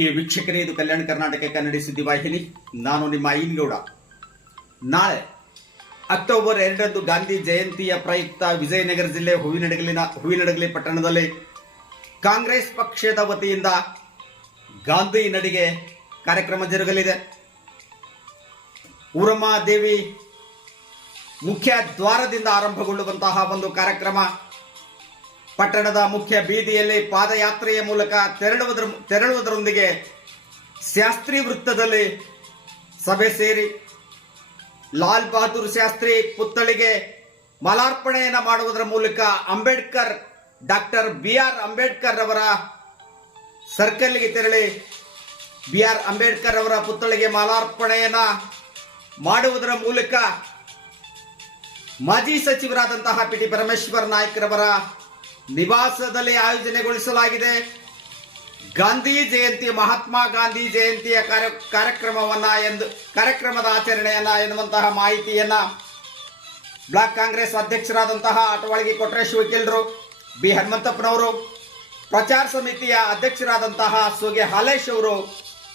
ಈ ವೀಕ್ಷಕರೇ, ಇದು ಕಲ್ಯಾಣ ಕರ್ನಾಟಕ ಕನ್ನಡಿ ಸುದ್ದಿವಾಹಿನಿ. ನಾನು ನಿಮ್ಮ ಐನ್ಗೌಡ. ನಾಳೆ ಅಕ್ಟೋಬರ್ 2ರಂದು ಗಾಂಧಿ ಜಯಂತಿಯ ಪ್ರಯುಕ್ತ ವಿಜಯನಗರ ಜಿಲ್ಲೆ ಹೂವಿನಡಗಲಿ ಪಟ್ಟಣದಲ್ಲಿ ಕಾಂಗ್ರೆಸ್ ಪಕ್ಷದ ವತಿಯಿಂದ ಗಾಂಧಿ ನಡಿಗೆ ಕಾರ್ಯಕ್ರಮ ಜರುಗಲಿದೆ. ಊರಮ್ಮ ದೇವಿ ಮುಖ್ಯ ದ್ವಾರದಿಂದ ಆರಂಭಗೊಳ್ಳುವಂತಹ ಒಂದು ಕಾರ್ಯಕ್ರಮ ಪಟ್ಟಣದ ಮುಖ್ಯ ಬೀದಿಯಲ್ಲಿ ಪಾದಯಾತ್ರೆಯ ಮೂಲಕ ತೆರಳುವುದರೊಂದಿಗೆ ಶಾಸ್ತ್ರಿ ವೃತ್ತದಲ್ಲಿ ಸಭೆ ಸೇರಿ ಲಾಲ್ ಬಹದ್ದೂರ್ ಶಾಸ್ತ್ರಿ ಪುತ್ಥಳಿಗೆ ಮಾಲಾರ್ಪಣೆಯನ್ನು ಮಾಡುವುದರ ಮೂಲಕ ಡಾಕ್ಟರ್ ಬಿ.ಆರ್. ಅಂಬೇಡ್ಕರ್ ಅವರ ಸರ್ಕಲ್ಗೆ ತೆರಳಿ ಬಿ.ಆರ್. ಅಂಬೇಡ್ಕರ್ ಅವರ ಪುತ್ಥಳಿಗೆ ಮಾಲಾರ್ಪಣೆಯನ್ನ ಮಾಡುವುದರ ಮೂಲಕ ಮಾಜಿ ಸಚಿವರಾದಂತಹ ಪಿ.ಟಿ. ಪರಮೇಶ್ವರ್ ನಾಯ್ಕರವರ ನಿವಾಸದಲ್ಲಿ ಆಯೋಜನೆಗೊಳಿಸಲಾಗಿದೆ ಗಾಂಧಿ ಜಯಂತಿ, ಮಹಾತ್ಮ ಗಾಂಧಿ ಜಯಂತಿಯ ಕಾರ್ಯಕ್ರಮದ ಆಚರಣೆಯನ್ನ ಎನ್ನುವಂತಹ ಮಾಹಿತಿಯನ್ನ ಬ್ಲಾಕ್ ಕಾಂಗ್ರೆಸ್ ಅಧ್ಯಕ್ಷರಾದಂತಹ ಅಟವಾಳಗಿ ಕೊಟ್ರೇಶ್ ವಕೀಲರು, ಬಿ ಹನುಮಂತಪ್ಪನವರು, ಪ್ರಚಾರ ಸಮಿತಿಯ ಅಧ್ಯಕ್ಷರಾದಂತಹ ಸೋಗೆ ಹಾಲೇಶ್ ಅವರು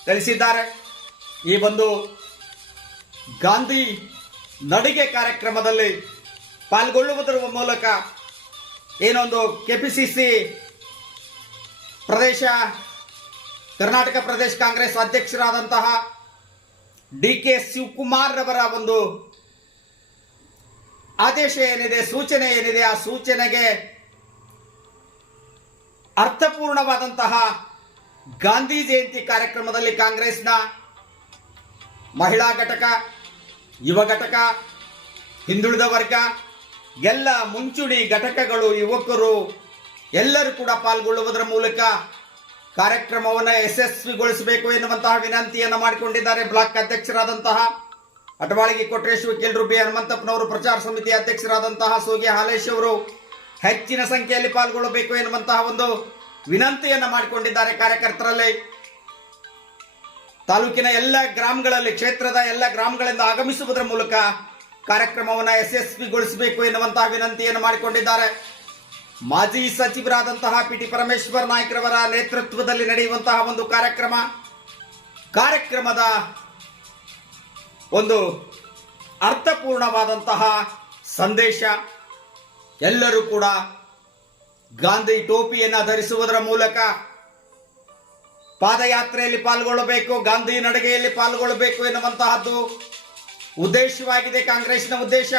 ತಿಳಿಸಿದ್ದಾರೆ. ಈ ಒಂದು ಗಾಂಧಿ ನಡಿಗೆ ಕಾರ್ಯಕ್ರಮದಲ್ಲಿ ಪಾಲ್ಗೊಳ್ಳುವುದರ ಮೂಲಕ ಏನೊಂದು ಕೆಪಿಸಿಸಿ ಕರ್ನಾಟಕ ಪ್ರದೇಶ ಕಾಂಗ್ರೆಸ್ ಅಧ್ಯಕ್ಷರಾದಂತಹ ಡಿ.ಕೆ. ಶಿವಕುಮಾರ್ ರವರ ಒಂದು ಆದೇಶ ಏನಿದೆ, ಸೂಚನೆ ಏನಿದೆ, ಆ ಸೂಚನೆಗೆ ಅರ್ಥಪೂರ್ಣವಾದಂತಹ ಗಾಂಧಿ ಜಯಂತಿ ಕಾರ್ಯಕ್ರಮದಲ್ಲಿ ಕಾಂಗ್ರೆಸ್ನ ಮಹಿಳಾ ಘಟಕ, ಯುವ ಘಟಕ, ಹಿಂದುಳಿದ ವರ್ಗ, ಎಲ್ಲ ಮುಂಚೂಣಿ ಘಟಕಗಳು, ಯುವಕರು ಎಲ್ಲರೂ ಕೂಡ ಪಾಲ್ಗೊಳ್ಳುವುದರ ಮೂಲಕ ಕಾರ್ಯಕ್ರಮವನ್ನು ಯಶಸ್ವಿಗೊಳಿಸಬೇಕು ಎನ್ನುವಂತಹ ವಿನಂತಿಯನ್ನು ಮಾಡಿಕೊಂಡಿದ್ದಾರೆ. ಬ್ಲಾಕ್ ಅಧ್ಯಕ್ಷರಾದಂತಹ ಅಟವಾಳಗಿ ಕೊಟ್ರೇಶ್ ವಕೀಲರು, ಬಿ ಹನುಮಂತಪ್ಪನವರು, ಪ್ರಚಾರ ಸಮಿತಿ ಅಧ್ಯಕ್ಷರಾದಂತಹ ಸೋಗೆ ಹಾಲೇಶ್ ಅವರು ಹೆಚ್ಚಿನ ಸಂಖ್ಯೆಯಲ್ಲಿ ಪಾಲ್ಗೊಳ್ಳಬೇಕು ಎನ್ನುವಂತಹ ಒಂದು ವಿನಂತಿಯನ್ನು ಮಾಡಿಕೊಂಡಿದ್ದಾರೆ. ಕಾರ್ಯಕರ್ತರಲ್ಲಿ ತಾಲೂಕಿನ ಎಲ್ಲ ಗ್ರಾಮಗಳಲ್ಲಿ, ಕ್ಷೇತ್ರದ ಎಲ್ಲ ಗ್ರಾಮಗಳಿಂದ ಆಗಮಿಸುವುದರ ಮೂಲಕ ಕಾರ್ಯಕ್ರಮವನ್ನು ಯಶಸ್ವಿಗೊಳಿಸಬೇಕು ಎನ್ನುವಂತಹ ವಿನಂತಿಯನ್ನು ಮಾಡಿಕೊಂಡಿದ್ದಾರೆ. ಮಾಜಿ ಸಚಿವರಾದಂತಹ ಪಿ.ಟಿ. ಪರಮೇಶ್ವರ್ ನಾಯ್ಕರವರ ನೇತೃತ್ವದಲ್ಲಿ ನಡೆಯುವಂತಹ ಒಂದು ಕಾರ್ಯಕ್ರಮದ ಒಂದು ಅರ್ಥಪೂರ್ಣವಾದಂತಹ ಸಂದೇಶ. ಎಲ್ಲರೂ ಕೂಡ ಗಾಂಧಿ ಟೋಪಿಯನ್ನು ಧರಿಸುವುದರ ಮೂಲಕ ಪಾದಯಾತ್ರೆಯಲ್ಲಿ ಪಾಲ್ಗೊಳ್ಳಬೇಕು, ಗಾಂಧಿ ನಡಿಗೆಯಲ್ಲಿ ಪಾಲ್ಗೊಳ್ಳಬೇಕು ಎನ್ನುವಂತಹದ್ದು ಉದ್ದೇಶವಾಗಿದೆ. ಕಾಂಗ್ರೆಸ್ನ ಉದ್ದೇಶ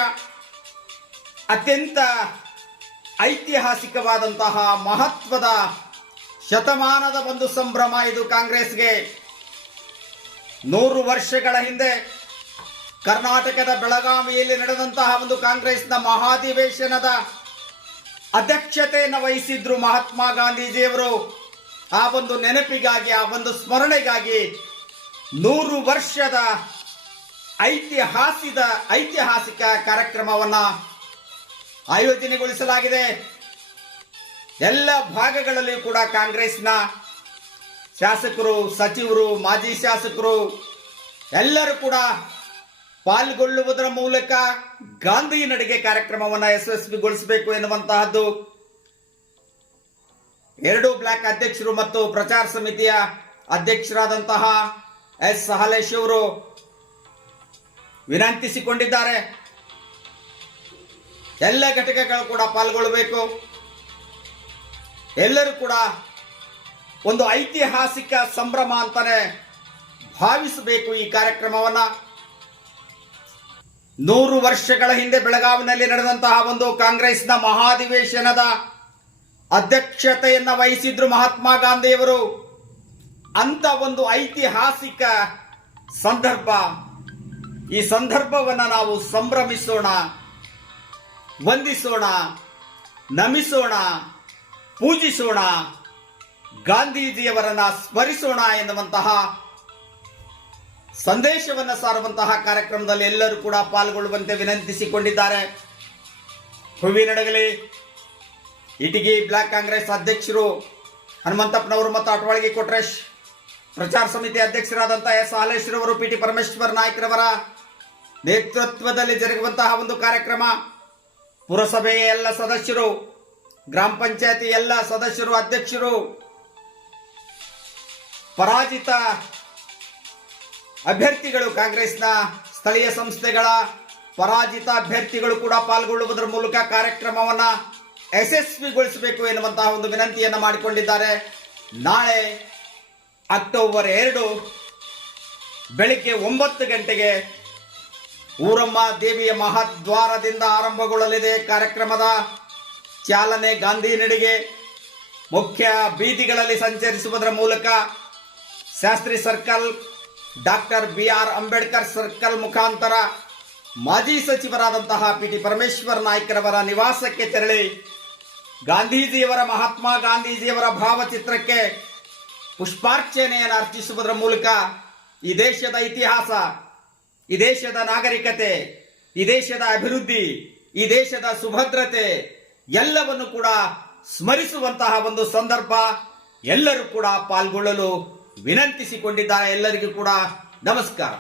ಅತ್ಯಂತ ಐತಿಹಾಸಿಕವಾದಂತಹ ಮಹತ್ವದ ಶತಮಾನದ ಒಂದು ಸಂಭ್ರಮ ಇದು ಕಾಂಗ್ರೆಸ್ಗೆ. 100 ವರ್ಷಗಳ ಹಿಂದೆ ಕರ್ನಾಟಕದ ಬೆಳಗಾವಿಯಲ್ಲಿ ನಡೆದಂತಹ ಒಂದು ಕಾಂಗ್ರೆಸ್ನ ಮಹಾಧಿವೇಶನದ ಅಧ್ಯಕ್ಷತೆಯನ್ನು ವಹಿಸಿದ್ರು ಮಹಾತ್ಮ ಗಾಂಧೀಜಿಯವರು. ಆ ಒಂದು ನೆನಪಿಗಾಗಿ, ಆ ಒಂದು ಸ್ಮರಣೆಗಾಗಿ 100 ವರ್ಷದ ಐತಿಹಾಸಿಕ ಕಾರ್ಯಕ್ರಮವನ್ನ ಆಯೋಜನೆಗೊಳಿಸಲಾಗಿದೆ. ಎಲ್ಲ ಭಾಗಗಳಲ್ಲಿ ಕೂಡ ಕಾಂಗ್ರೆಸ್ನ ಶಾಸಕರು, ಸಚಿವರು, ಮಾಜಿ ಶಾಸಕರು ಎಲ್ಲರೂ ಕೂಡ ಪಾಲ್ಗೊಳ್ಳುವುದರ ಮೂಲಕ ಗಾಂಧಿ ನಡಿಗೆ ಕಾರ್ಯಕ್ರಮವನ್ನು ಯಶಸ್ವಿಗೊಳಿಸಬೇಕು ಎನ್ನುವಂತಹದ್ದು 2 ಬ್ಲಾಕ್ ಅಧ್ಯಕ್ಷರು ಮತ್ತು ಪ್ರಚಾರ ಸಮಿತಿಯ ಅಧ್ಯಕ್ಷರಾದಂತಹ ಎಸ್ ಹಾಲೇಶ್ ಅವರು ವಿನಂತಿಸಿಕೊಂಡಿದ್ದಾರೆ. ಎಲ್ಲ ಘಟಕಗಳು ಕೂಡ ಪಾಲ್ಗೊಳ್ಳಬೇಕು. ಎಲ್ಲರೂ ಕೂಡ ಒಂದು ಐತಿಹಾಸಿಕ ಸಂಭ್ರಮ ಅಂತಾನೆ ಭಾವಿಸಬೇಕು ಈ ಕಾರ್ಯಕ್ರಮವನ್ನ. 100 ವರ್ಷಗಳ ಹಿಂದೆ ಬೆಳಗಾವಿನಲ್ಲಿ ನಡೆದಂತಹ ಒಂದು ಕಾಂಗ್ರೆಸ್ನ ಮಹಾಧಿವೇಶನದ ಅಧ್ಯಕ್ಷತೆಯನ್ನ ವಹಿಸಿದ್ರು ಮಹಾತ್ಮ ಗಾಂಧಿಯವರು. ಅಂತ ಒಂದು ಐತಿಹಾಸಿಕ ಸಂದರ್ಭ. ಈ ಸಂದರ್ಭವನ್ನು ನಾವು ಸಂಭ್ರಮಿಸೋಣ, ವಂದಿಸೋಣ, ನಮಿಸೋಣ, ಪೂಜಿಸೋಣ, ಗಾಂಧೀಜಿಯವರನ್ನ ಸ್ಮರಿಸೋಣ ಎನ್ನುವಂತಹ ಸಂದೇಶವನ್ನು ಸಾರುವಂತಹ ಕಾರ್ಯಕ್ರಮದಲ್ಲಿ ಎಲ್ಲರೂ ಕೂಡ ಪಾಲ್ಗೊಳ್ಳುವಂತೆ ವಿನಂತಿಸಿಕೊಂಡಿದ್ದಾರೆ. ಹೂವಿನಡಗಲಿ ಇಟಗಿ ಬ್ಲಾಕ್ ಕಾಂಗ್ರೆಸ್ ಅಧ್ಯಕ್ಷರು ಹನುಮಂತಪ್ಪನವರು ಮತ್ತು ಅಟವಾಳಗಿ ಕೊಟ್ರೇಶ್, ಪ್ರಚಾರ ಸಮಿತಿ ಅಧ್ಯಕ್ಷರಾದಂತಹ ಎಸ್ ಹಾಲೇಶ್ ರವರು, ಪಿ.ಟಿ. ಪರಮೇಶ್ವರ್ ನಾಯ್ಕರವರ ನೇತೃತ್ವದಲ್ಲಿ ಜರುಗುವಂತಹ ಒಂದು ಕಾರ್ಯಕ್ರಮ. ಪುರಸಭೆಯ ಎಲ್ಲ ಸದಸ್ಯರು, ಗ್ರಾಮ ಪಂಚಾಯತಿ ಎಲ್ಲ ಸದಸ್ಯರು, ಅಧ್ಯಕ್ಷರು ಪರಾಜಿತ ಅಭ್ಯರ್ಥಿಗಳು, ಕಾಂಗ್ರೆಸ್ನ ಸ್ಥಳೀಯ ಸಂಸ್ಥೆಗಳ ಪರಾಜಿತ ಅಭ್ಯರ್ಥಿಗಳು ಕೂಡ ಪಾಲ್ಗೊಳ್ಳುವುದರ ಮೂಲಕ ಕಾರ್ಯಕ್ರಮವನ್ನು ಯಶಸ್ವಿಗೊಳಿಸಬೇಕು ಎನ್ನುವಂತಹ ಒಂದು ವಿನಂತಿಯನ್ನು ಮಾಡಿಕೊಂಡಿದ್ದಾರೆ. ನಾಳೆ ಅಕ್ಟೋಬರ್ 2 ಬೆಳಿಗ್ಗೆ 9 ಗಂಟೆಗೆ ಊರಮ್ಮ ದೇವಿಯ ಮಹಾದ್ವಾರದಿಂದ ಆರಂಭಗೊಳ್ಳಲಿದೆ. ಕಾರ್ಯಕ್ರಮದ ಚಾಲನೆ ಗಾಂಧಿ ನಡಿಗೆ ಮುಖ್ಯ ಬೀದಿಗಳಲ್ಲಿ ಸಂಚರಿಸುವುದರ ಮೂಲಕ Shastri circle, doctor BR Ambedkar circle ಮುಖಾಂತರ ಮಾಜಿ ಸಚಿವರಾದಂತಹ PT ಪರಮೇಶ್ವರ್ ನಾಯ್ಕರವರ ನಿವಾಸಕ್ಕೆ ತೆರಳಿ ಗಾಂಧೀಜಿಯವರ, ಮಹಾತ್ಮ ಗಾಂಧೀಜಿಯವರ ಭಾವಚಿತ್ರಕ್ಕೆ ಪುಷ್ಪಾರ್ಚನೆಯನ್ನು ಅರ್ಪಿಸುವುದರ ಮೂಲಕ ಈ ದೇಶದ ಇತಿಹಾಸ, ಈ ದೇಶದ ನಾಗರಿಕತೆ, ಈ ದೇಶದ ಅಭಿವೃದ್ಧಿ, ಈ ದೇಶದ ಸುಭದ್ರತೆ ಎಲ್ಲವನ್ನು ಕೂಡ ಸ್ಮರಿಸುವಂತಹ ಒಂದು ಸಂದರ್ಭ. ಎಲ್ಲರೂ ಕೂಡ ಪಾಲ್ಗೊಳ್ಳಲು ವಿನಂತಿಸಿಕೊಂಡಿದ್ದಾರೆ. ಎಲ್ಲರಿಗೂ ಕೂಡ ನಮಸ್ಕಾರ.